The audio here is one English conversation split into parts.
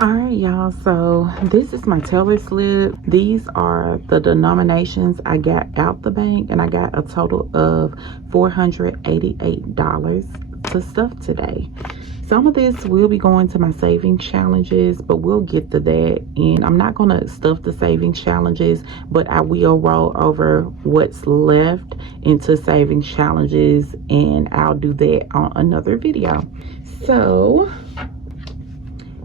All right, y'all, so this is my teller slip. These are the denominations I got out the bank, and I got a total of $488 to stuff today. Some of this will be going to my savings challenges, but we'll get to that. And I'm not going to stuff the savings challenges, but I will roll over what's left into savings challenges, and I'll do that on another video. So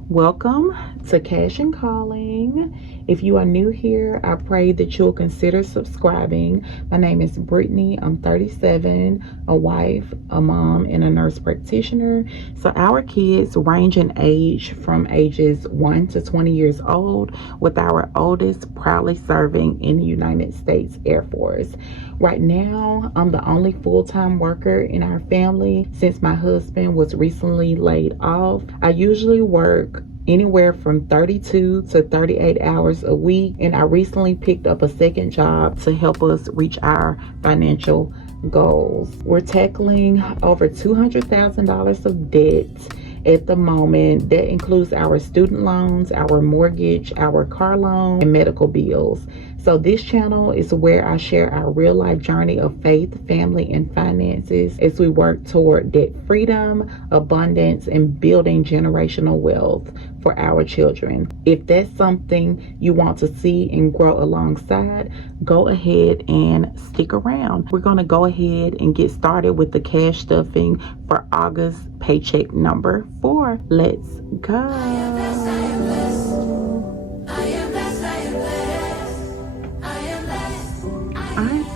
welcome to Cash and Calling. If you are new here, I pray that you'll consider subscribing. My name is Brittany. I'm 37, a wife, a mom, and a nurse practitioner. So our kids range in age from ages 1 to 20 years old, with our oldest proudly serving in the United States Air Force. Right now, I'm the only full-time worker in our family since my husband was recently laid off. I usually work anywhere from 32 to 38 hours a week, and I recently picked up a second job to help us reach our financial goals. We're tackling over $200,000 of debt at the moment. That includes our student loans, our mortgage, our car loan, and medical bills. So this channel is where I share our real life journey of faith, family, and finances as we work toward debt freedom, abundance, and building generational wealth for our children. If that's something you want to see and grow alongside, go ahead and stick around. We're going to go ahead and get started with the cash stuffing for August paycheck number 4. Let's go.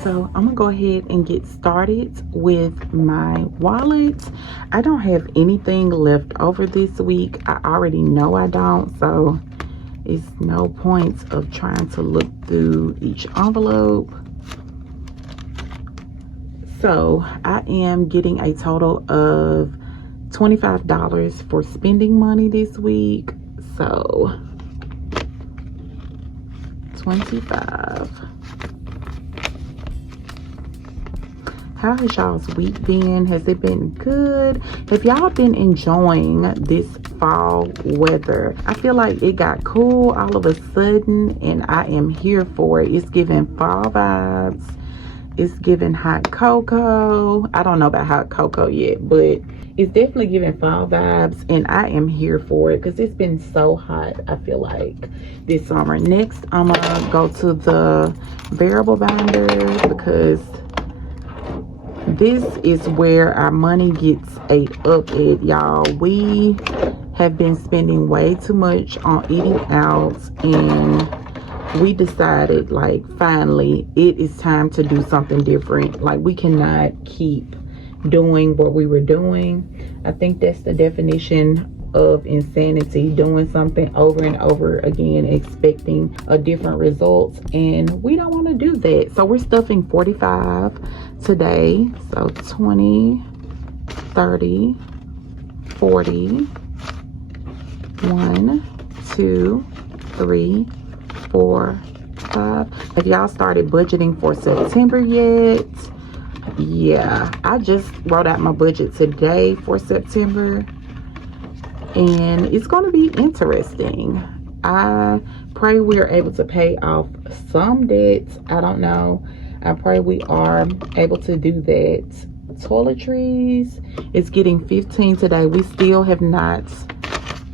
So I'm gonna go ahead and get started with my wallet. I don't have anything left over this week. I already know I don't, so it's no point of trying to look through each envelope. So I am getting a total of $25 for spending money this week. So 25. How has y'all's week been? Has it been good? Have y'all been enjoying this fall weather? I feel like it got cool all of a sudden, and I am here for it. It's giving fall vibes. It's giving hot cocoa. I don't know about hot cocoa yet, but it's definitely giving fall vibes, and I am here for it because it's been so hot, I feel like, this summer. Next, I'm gonna go to the variable binder because this is where our money gets ate up at, y'all. We have been spending way too much on eating out, and we decided, like, finally it is time to do something different. Like, we cannot keep doing what we were doing. I think that's the definition of insanity, doing something over and over again, expecting a different results, and we don't want to do that. So we're stuffing 45 today. So 20, 30, 40, 1, 2, 3, 4, 5. Have y'all started budgeting for September yet? Yeah, I just wrote out my budget today for September, and it's going to be interesting. I pray we are able to pay off some debts. I don't know. I pray we are able to do that. Toiletries is getting 15 today. We still have not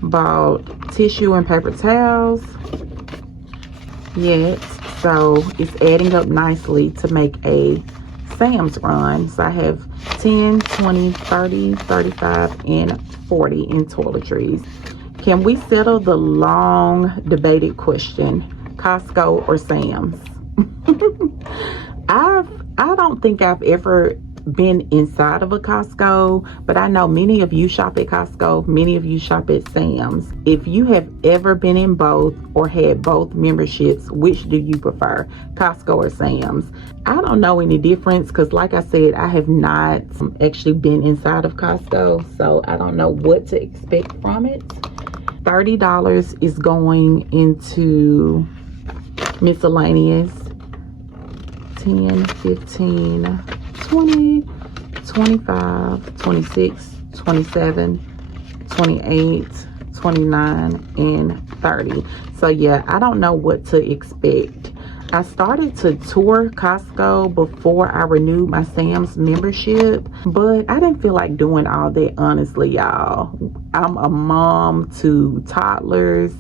bought tissue and paper towels yet, so it's adding up nicely to make a Sam's run. So I have 10, 20, 30, 35, and 40 in toiletries. Can we settle the long debated question, Costco or Sam's? I don't think I've ever been inside of a Costco, but I know many of you shop at Costco, many of you shop at Sam's. If you have ever been in both or had both memberships, which do you prefer, Costco or Sam's? I don't know any difference because, like I said, I have not actually been inside of Costco, so I don't know what to expect from it. $30 is going into miscellaneous. 10, 15, 20, 25, 26, 27, 28, $29 and $30. So yeah, I don't know what to expect. I started to tour Costco before I renewed my Sam's membership, but I didn't feel like doing all that, honestly, y'all. I'm a mom to toddlers,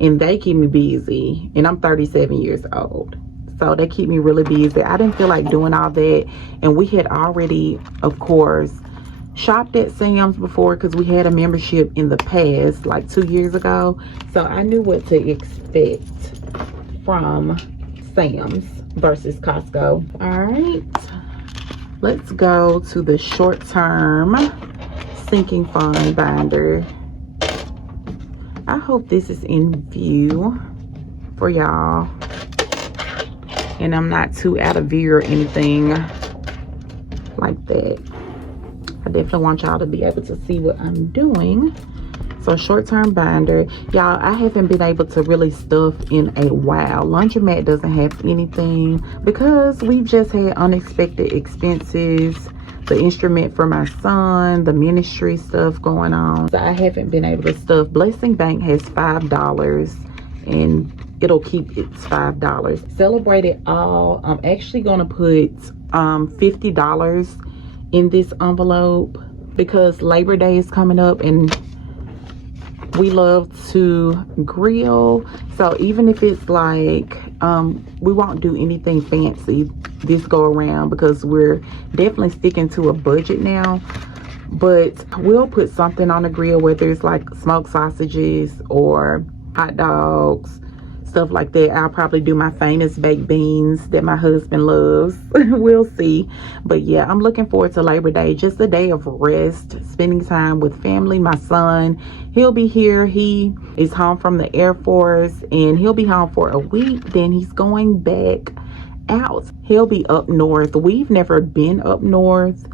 and they keep me busy, and I'm 37 years old. So they keep me really busy. I didn't feel like doing all that, and we had already, of course, shopped at Sam's before because we had a membership in the past, like 2 years ago. So I knew what to expect from Sam's versus Costco. All right, let's go to the short-term sinking fund binder. I hope this is in view for y'all, and I'm not too out of view or anything like that. I definitely want y'all to be able to see what I'm doing. So short-term binder, y'all, I haven't been able to really stuff in a while. Laundromat doesn't have anything because we've just had unexpected expenses, the instrument for my son, the ministry stuff going on. So I haven't been able to stuff. Blessing Bank has $5 and it'll keep its $5. Celebrate it all. I'm actually gonna put $50 in this envelope because Labor Day is coming up and we love to grill. So even if it's like we won't do anything fancy this go around because we're definitely sticking to a budget now, but we'll put something on the grill, whether it's like smoked sausages or hot dogs, stuff like that. I'll probably do my famous baked beans that my husband loves. We'll see. But yeah, I'm looking forward to Labor Day, just a day of rest, spending time with family. My son, he'll be here. He is home from the Air Force and he'll be home for a week, then he's going back out. He'll be up north. We've never been up north.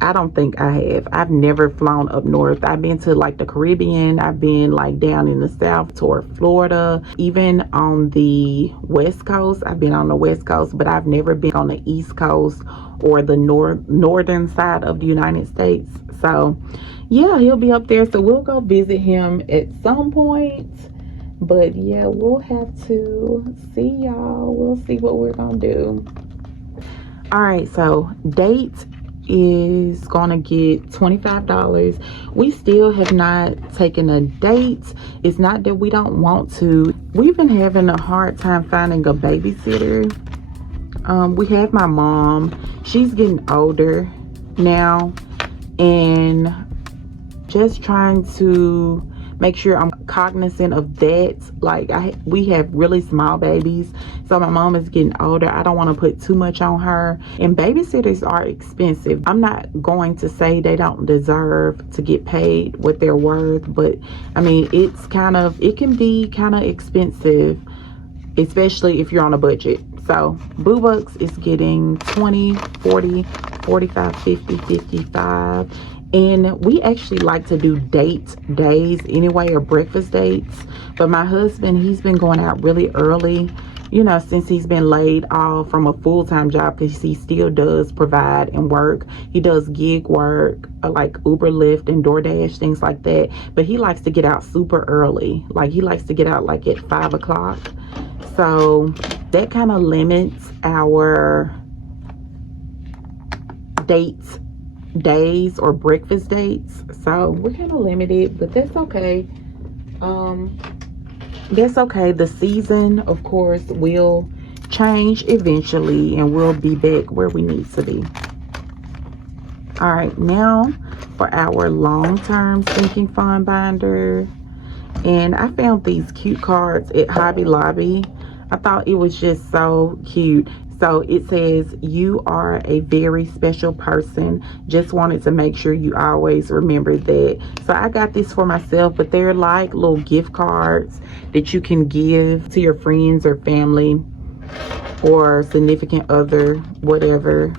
I don't think I have. I've never flown up north. I've been to like the Caribbean. I've been like down in the south toward Florida. Even on the west coast. I've been on the west coast, but I've never been on the east coast or the northern side of the United States. So yeah, he'll be up there. So we'll go visit him at some point. But yeah, we'll have to see, y'all. We'll see what we're gonna do. All right, so date is gonna get $25. We still have not taken a date. It's not that we don't want to. We've been having a hard time finding a babysitter. We have my mom. She's getting older now, and just trying to make sure I'm cognizant of that. Like we have really small babies, so my mom is getting older. I don't want to put too much on her, and babysitters are expensive. I'm not going to say they don't deserve to get paid what they're worth, but I mean, it can be kind of expensive, especially if you're on a budget. So Boo Bucks is getting 20, 40, 45, 50, 55. And we actually like to do date days anyway, or breakfast dates. But my husband, he's been going out really early, you know, since he's been laid off from a full-time job, because he still does provide and work. He does gig work, like Uber, Lyft, and DoorDash, things like that. But he likes to get out super early. Like he likes to get out like at 5 o'clock. So that kind of limits our days or breakfast dates. So we're kind of limited, but that's okay. That's okay. The season, of course, will change eventually, and we'll be back where we need to be. All right, now for our long-term sinking fund binder. And I found these cute cards at Hobby Lobby. I thought it was just so cute. So it says, "You are a very special person. Just wanted to make sure you always remember that." So I got this for myself, but they're like little gift cards that you can give to your friends or family or significant other, whatever.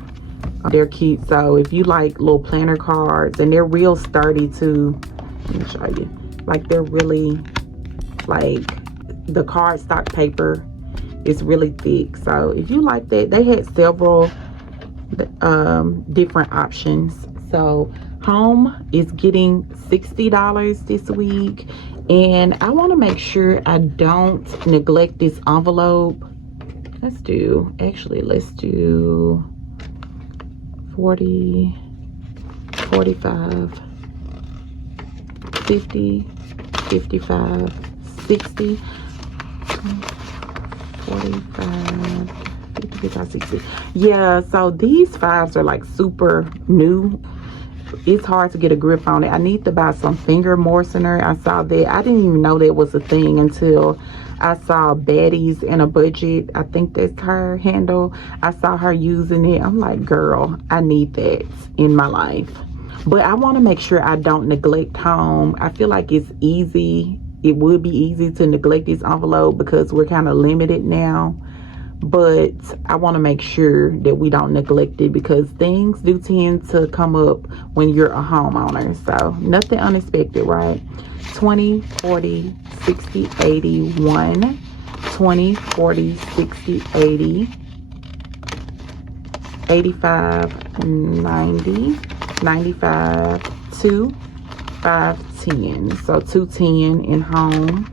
They're cute. So if you like little planner cards, and they're real sturdy too. Let me show you. Like they're really, like the cardstock paper is really thick. So if you like that, they had several different options. So Home is getting $60 this week, and I want to make sure I don't neglect this envelope. Let's do 40, 45, 50, 55, 60, 45, 50, 55, 60. Yeah, so these fives are like super new. It's hard to get a grip on it. I need to buy some finger moistener. I saw that. I didn't even know that was a thing until I saw Baddies in a Budget. I think that's her handle. I saw her using it. I'm like, girl, I need that in my life. But I want to make sure I don't neglect home. I feel like it's easy. It would be easy to neglect this envelope because we're kind of limited now. But I want to make sure that we don't neglect it because things do tend to come up when you're a homeowner. So nothing unexpected, right? 20, 40, 60, 80, 1, 20, 40, 60, 80, 85, 90, 95, 2, 5, 10. So 210 in home.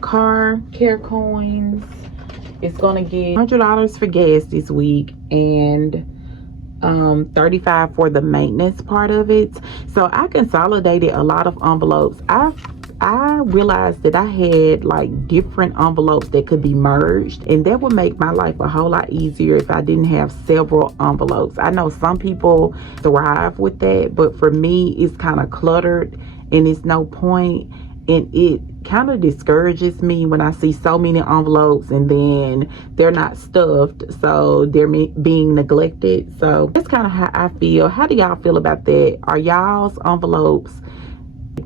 Car care coins is gonna get $100 for gas this week and $35 for the maintenance part of it. So I consolidated a lot of envelopes. I realized that I had like different envelopes that could be merged, and that would make my life a whole lot easier if I didn't have several envelopes. I know some people thrive with that, but for me it's kind of cluttered and it's no point, and it kind of discourages me when I see so many envelopes and then they're not stuffed, so they're being neglected. So that's kind of how I feel. How do y'all feel about that? Are y'all's envelopes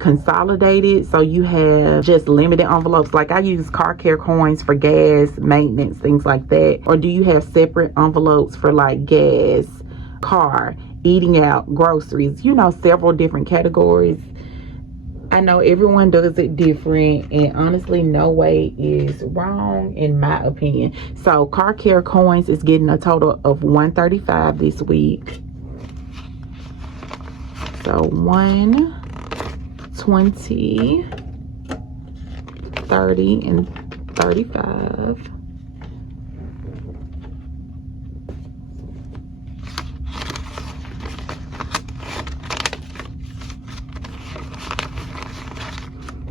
consolidated so you have just limited envelopes? Like I use car care coins for gas, maintenance, things like that. Or do you have separate envelopes for like gas, car, eating out, groceries, you know, several different categories? I know everyone does it different, and honestly no way is wrong in my opinion. So car care coins is getting a total of $135 this week. So 1, 20, 30, and 35.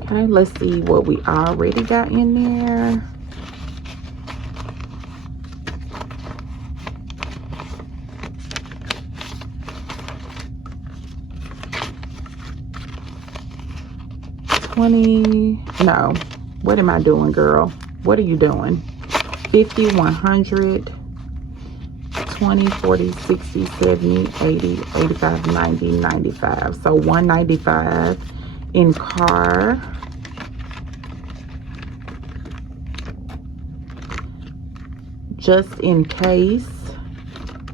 Okay, let's see what we already got in there. No, what am I doing, girl? What are you doing? 50, 100, 20, 40, 60, 70, 80, 85, 90, 95. So 195 in car. Just in case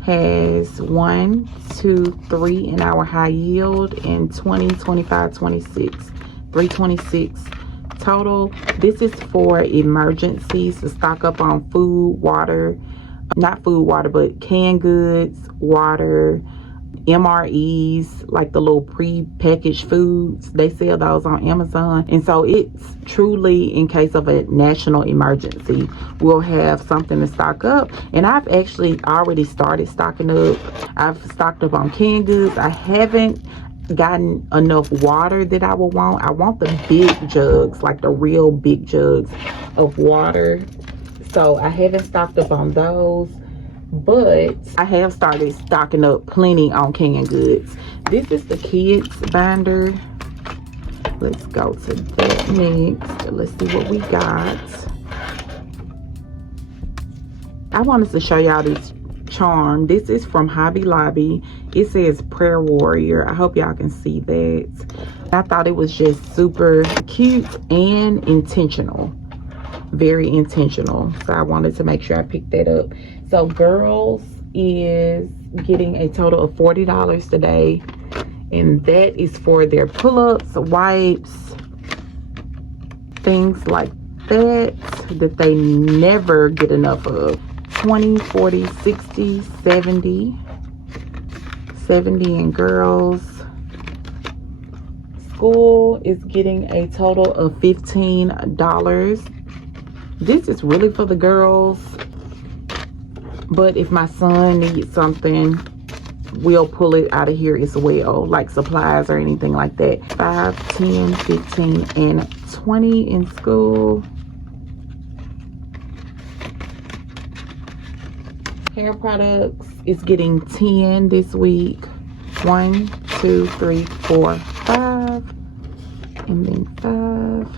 has 1, 2, 3 in our high yield, and 20, 25, 26, 326 total. This is for emergencies, to stock up on food, water, not food, water, but canned goods, water, MREs, like the little pre-packaged foods. They sell those on Amazon, and so it's truly in case of a national emergency, we'll have something to stock up. And I've actually already started stocking up. I've stocked up on canned goods. I haven't gotten enough water that I will want. I want the big jugs, like the real big jugs of water, so I haven't stocked up on those. But I have started stocking up plenty on canned goods. This is the kids binder. Let's go to that next. Let's see what we got. I wanted to show y'all this charm. This is from Hobby Lobby. It says Prayer Warrior. I hope y'all can see that. I thought it was just super cute and intentional. Very intentional. So I wanted to make sure I picked that up. So girls is getting a total of $40 today, and that is for their pull-ups, wipes, things like that they never get enough of. 20, 40, 60, 70. 70 in girls. School is getting a total of $15. This is really for the girls, but if my son needs something, we'll pull it out of here as well, like supplies or anything like that. 5, 10, 15, and 20 in school. Hair products is getting 10 this week. 1, 2, 3, 4, 5, and then 5.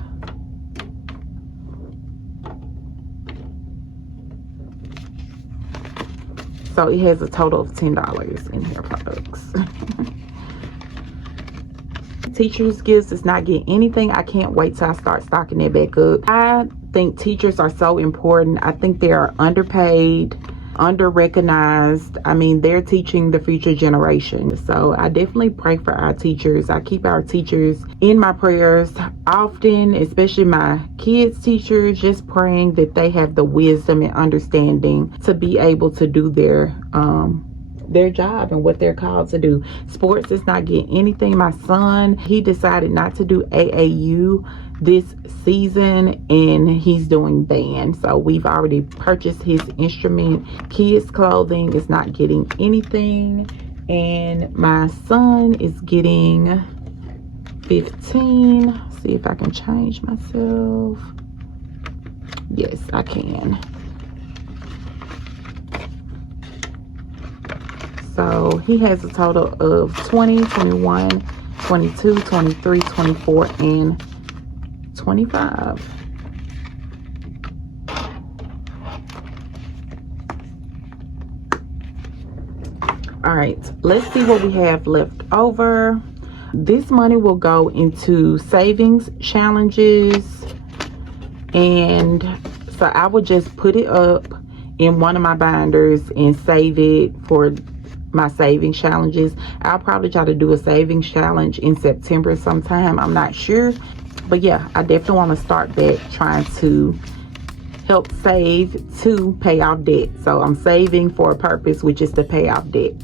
So it has a total of $10 in hair products. Teachers gifts is not getting anything. I can't wait till I start stocking it back up. I think teachers are so important. I think they are underpaid, under-recognized. I mean, they're teaching the future generation. So I definitely pray for our teachers. I keep our teachers in my prayers often, especially my kids' teachers, just praying that they have the wisdom and understanding to be able to do their job and what they're called to do. Sports is not getting anything. My son, he decided not to do AAU this season and he's doing band. So we've already purchased his instrument. Kids clothing is not getting anything. And my son is getting 15. See if I can change myself. Yes, I can. So he has a total of 20, 21, 22, 23, 24, and 25. All right, let's see what we have left over. This money will go into savings challenges, and so I will just put it up in one of my binders and save it for my savings challenges. I'll probably try to do a savings challenge in September sometime. I'm not sure, but yeah, I definitely want to start back trying to help save to pay off debt. So I'm saving for a purpose, which is to pay off debt.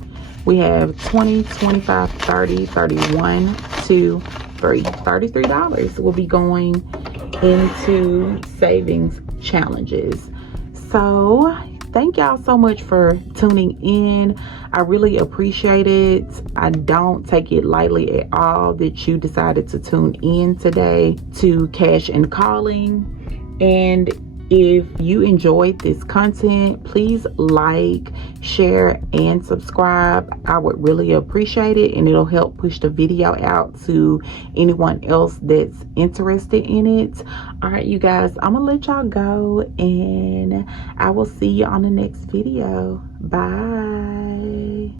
We have 20, 25, 30, 31, 2, 3. $33 will be going into savings challenges. So thank y'all so much for tuning in. I really appreciate it. I don't take it lightly at all that you decided to tune in today to Cash and Calling. And if you enjoyed this content, please like, share, and subscribe. I would really appreciate it, and it'll help push the video out to anyone else that's interested in it. All right, you guys, I'm gonna let y'all go, and I will see you on the next video. Bye.